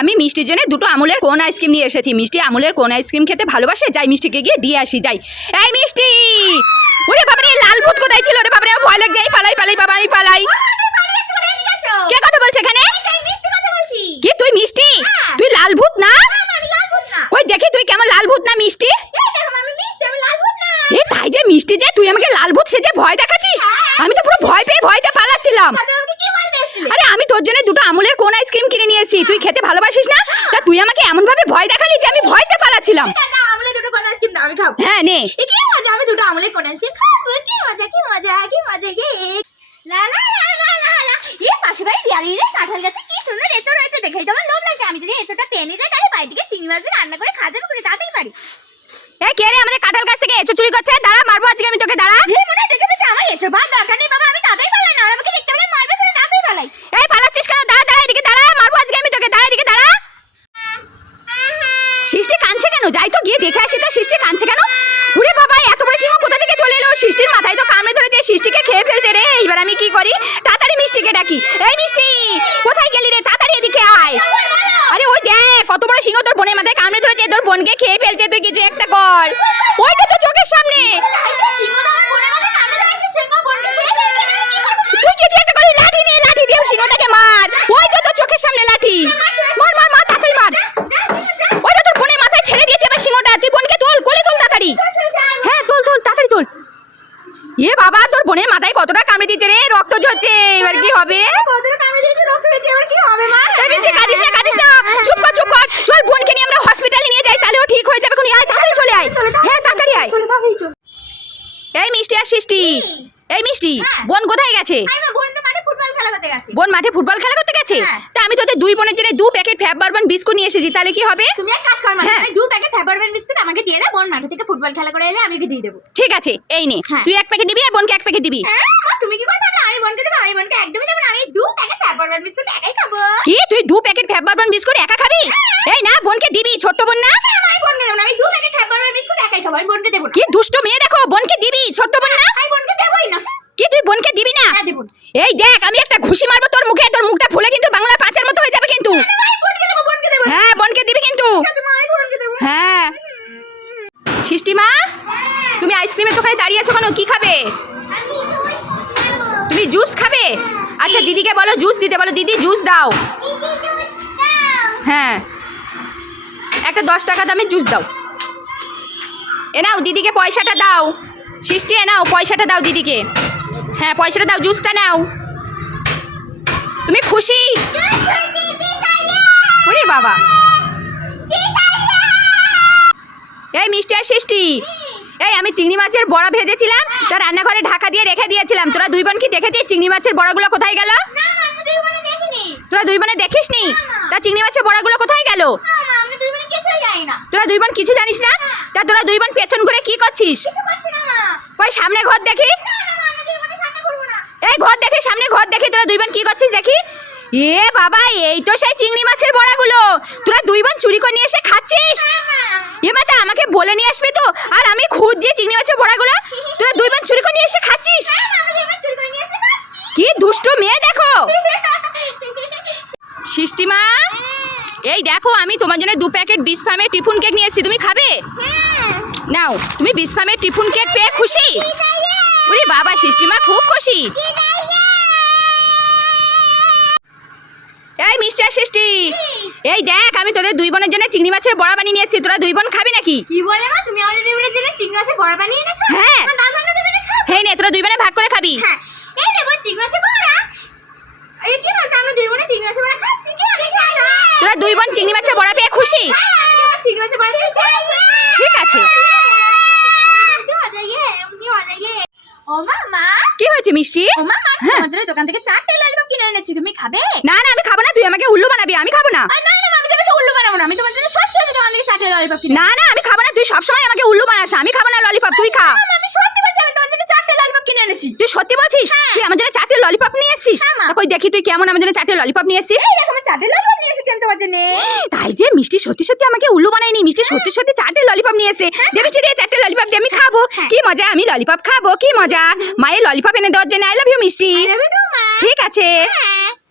আমি মিষ্টির জন্য দুটো আমুলের কোন আইসক্রিম নিয়ে এসেছি। মিষ্টি আমুলের কোন আইসক্রিম খেতে ভালোবাসে? যাই মিষ্টিকে গিয়ে দিয়ে আসি যাই। এই মিষ্টি! ওরে বাবারে লাল ভূত কোথায় ছিল রে বাবারে? ভয় লাগছে। এই পালাই পালাই বাবা আমি পালাই। কে কথা বলছে এখানে? কি তুই মিষ্টি? তুই লাল ভূত না? কই দেখি তুই কেমন লাল ভূত না মিষ্টি? এ তাই যে মিষ্টি যে তুই আমাকে লাল ভূত সেজে ভয় দেখাচ্ছিস? আমি তো পুরো ভয় পেয়ে ভয়তে পালাচ্ছিলাম। আমি তোর জন্য দুটো আমুলের কোন আইসক্রিম কিনে নিয়ে এসেছি। তুই খেতে ভালোবাসিস না? তা তুই আমাকে এমন ভাবে ভয় দেখালি যে আমি ভয়তে খাব। হ্যাঁ নে। এ কি মজা আমি দুটো আমলে কোন আইসক্রিম খাব। কি মজা কি মজা কি মজা কি? লা লা লা লা লা লা এ পাশে বাড়ি রিয়ালি রে কাঁঠাল গাছে কি সুন্দর এঁচড় রয়েছে দেখেই তো আমার লোভ লাগছে আমি যদি এঁচড়টা পেয়ে নিয়ে যাই তাহলে বাড়ি থেকে চিংড়ি মাছ রান্না করে খাওয়া যাবে করে তাড়াতাড়ি পারি এ কে রে আমাদের কাঁঠাল গাছ থেকে এঁচো চুরি করছে? দাঁড়া মারবো আজকে আমি তোকে দাঁড়া রে মনে হয় দেখে পেয়েছে আমার এঁচড় ভাত দরকার নেই বাবা আমি তাড়াতাড়ি পালাই না আর আমাকে দেখতে পেলে মারবে করে তাড়াতাড়ি পালাই এই পালাচ্ছিস কেন দাঁড়া দাঁড়া এদিকে দাঁড়া মারবো আজকে আমি তোকে দাঁড়া এদিকে দাঁড়া সৃষ্টি কাঁদছে কেন যাই তো গিয়ে দেখে আসি তো সৃষ্টি কাঁদছে কেন উরে বাবা এত বড় সিংহ কোথা থেকে চলে এলো সৃষ্টির মাথায় তো কামড়ে ধরেছে সৃষ্টিকে খেয়ে ফেলছে রে এইবার আমি কি করি তাড়াতাড়ি মিষ্টিকে ডাকি এই মিষ্টি কোথায় গেলি রে তাড়াতাড়ি এদিকে আয় আরে ওই দেখ কত বড় সিংহ তোর বোনের মাথায় কামড়ে ধরেছে, তোর বোনকে খেয়ে ফেলছে, তুই কিছু একটা কর। ওই তো তোর চোখের সামনে সিংহ তো আমার বোনের মধ্যে কামড়ে ধরেছে সিংহ বোনকে খেয়ে ফেলছে আমি কি করব তুই কিছু একটা করি লাঠি নিয়ে লাঠি দিয়ে সিংহটাকে মার ওই তো তোর চোখের সামনে লাঠি মার মার মার তাড়াতাড়ি মার ওই তো তোর বোনের মাথায় ছেড়ে দিয়েছে এবার সিংহটা তুই বোনকে তোল কোলে তোল তাড়াতাড়ি হ্যাঁ তোল তোল তাড়াতাড়ি তোল এ বাবা তোর বোনের মাথায় কতটা কামড়ে দিয়েছে রে রক্ত ঝরছে এবার কি হবে কতটা কামড়ে দিয়েছে রক্ত হয়েছে এবার কি হবে মা এই বেশি কাঁদিস না কাঁদিস না চুপ কর চুপ কর চল বোনকে নিয়ে আমরা হসপিটালে নিয়ে যাই তাহলে ও ঠিক হয়ে যাবে কোন আয় তাড়াতাড়ি চলে আয় হ্যাঁ তাড়াতাড়ি আয় চলে তাড়াতাড়ি চল এই মিষ্টি আর সৃষ্টি। এই মিষ্টি হ্যাঁ। বোন কোথায় গেছে? বোন মাঠে ফুটবল খেলা করতে গেছে। হ্যাঁ। তা আমি তোদের দুই বোনের জন্য দু প্যাকেট ফ্যাব বারবান বিস্কুট নিয়ে এসেছি তাহলে কি হবে? তুমি এক কাজ কর হ্যাঁ। দু প্যাকেট ফেভারবেন বিস্কুট আমাকে দিয়ে দাও বোন মাঠে থেকে ফুটবল খেলা করে এলে আমি ওকে দিয়ে দেবো। ঠিক আছে এই নে। হ্যাঁ। তুই এক প্যাকেট দিবি আর বোনকে এক প্যাকেট দিবি। তুমি কি করবে? না আমি বোনকে দেবো আমি বোনকে একদমই দেবো না আমি দু প্যাকেট ফেভারবেন বিস্কুট একাই খাব। কি? তুই দু প্যাকেট ফ্যাব বারবান বিস্কুট একা খাবি? এই না বোনকে দিবি ছোট্ট বোন না হ্যাঁ, আমি বোনকে দেবো না আমি দু প্যাকেট ফেভারবেন বিস্কুট খাব আমি বোনকে দেবো না। কি দুষ্ট মেয়ে দেখো বোনকে দিবি? ছোট্ট বোন না? আমি বোনকে দেবোই না। কি তুই বোনকে দিবি না? হ্যাঁ দেবো। এই দেখ আমি একটা ঘুষি মারবো তোর মুখে তোর মুখটা ফুলে কিন্তু বাংলা পাঁচের মতো হয়ে যাবে কিন্তু। হ্যাঁ বোনকে দিবি কিন্তু। হ্যাঁ। সৃষ্টিমা তুমি আইসক্রিমের দোকানে দাঁড়িয়ে আছো কেন? কি খাবে? তুমি জুস খাবে? আচ্ছা দিদিকে বলো জুস দিতে বলো। দিদি জুস দাও। হ্যাঁ। একটা দশ টাকা দামের জুস দাও। এ নাও দিদিকে পয়সাটা দাও। সৃষ্টি এ নাও পয়সাটা দাও দিদিকে। হ্যাঁ পয়সাটা দাও জুসটা নাও। তুমি খুশি? ওরে বাবা। এই মিষ্টি আর সৃষ্টি এই আমি চিংড়ি মাছের বড়া ভেজেছিলাম তা রান্নাঘরে ঢাকা দিয়ে রেখে দিয়েছিলাম। তোরা দুই বোন কি দেখেছিস চিংড়ি মাছের বড়াগুলো কোথায় গেল? তোরা দুই বোনে দেখিস নি তা চিংড়ি মাছের বড়াগুলো কোথায় গেল? তোরা দুই বোন কিছু জানিস না? তা তোরা দুই বোন পেছন করে কি করছিস? কই সামনে ঘর দেখি। এই ঘর দেখি সামনে ঘর দেখি তোরা দুই বোন কি করছিস দেখি। এ বাবা এই তো সেই চিংড়ি মাছের বড়াগুলো। তোরা দুই বোন চুরি করে নিয়ে এসে খাচ্ছিস? এ মাতা আমাকে বলে নিয়ে আসবি তো। আর আমি খুঁজছি চিংড়ি মাছের বড়াগুলো। তোরা দুই বোন চুরি করে নিয়ে এসে খাচ্ছিস? আমরা দুই বোন চুরি করে নিয়ে এসে খাচ্ছি। কি দুষ্ট মেয়ে দেখো। সৃষ্টিমা এই দেখো আমি তোমার জন্য দু প্যাকেট বিস ফার্মের টিফুন কেক নিয়ে এসেছি। তুমি খাবে? নাও তুমি বিস ফার্মের টিফুন কেক পেয়ে খুশি? ওরে বাবা সৃষ্টিমা খুব খুশি। এই মিস্টার সৃষ্টি এই দেখ আমি তোদের দুই বোনের জন্য চিংড়ি মাছের বড়া বানিয়ে নিয়ে এসেছি। তোরা দুই বোন খাবি নাকি? কি বলে মা? তুমি আমাদের দুই বোনের জন্য চিংড়ি মাছের বড়া বানিয়ে এনেছো? হ্যাঁ। আমার দাদা আমরা দুই বোনে খাব। হে নে তোরা দুই বোনে ভাগ করে খাবি। হ্যাঁ। এই নেব চিংড়ি মাছের বড়া। এই কি বলছো আমরা দুই বোনে চিংড়ি মাছের বড়া খাচ্ছি। কি তোরা দুই বোন চিংড়ি মাছের বড়া পেয়ে খুশি? হ্যাঁ, বোন চিংড়ি মাছের বড়া। ঠিক আছে কি মজা ইয়ে, কি মজা ইয়ে। ও মা মা কি হয়েছে মিষ্টি? হ্যাঁ। জন্য দোকান থেকে চারটে ললিপপ কিনে এনেছি তুমি খাবে? না না আমি খাব না তুই আমাকে উল্লু বানাবি আমি খাব না। না না আমি তোমাকে উল্লু বানাবো না আমি তোমার জন্য সব সময় দোকান থেকে চারটে ললিপপ কিনে না না আমি খাব না তুই সবসময় আমাকে উল্লু বানাস আমি খাব না ললিপপ তুই খা। আমি সত্যি বলছি আমি তোমার জন্য চারটে ললিপপ কিনে এনেছি। তুই সত্যি বলছিস? তুই আমার জন্য চারটে ললিপপ নিয়ে এসেছিস? হ্যাঁ, কই দেখি তুই কেমন আমার জন্য চারটে ললিপপ নিয়ে এসেছিস? এই দেখো চারটে ললিপপ নিয়ে এসেছি আমি তোমার জন্য। তাই যে মিষ্টি সত্যি সত্যি আমাকে উল্লু বানায়নি। মিষ্টি সত্যি সত্যি চাটের ললিপপ নিয়ে এসে। দে মিষ্টি দিয়ে চারটে ললিপপ দিয়ে আমি খাব। কি মজা আমি ললিপপ খাব কি মজা। মায়ের ললিপপ এনে দেওয়ার জন্য আই লাভ ইউ মিষ্টি। ঠিক আছে। হ্যাঁ।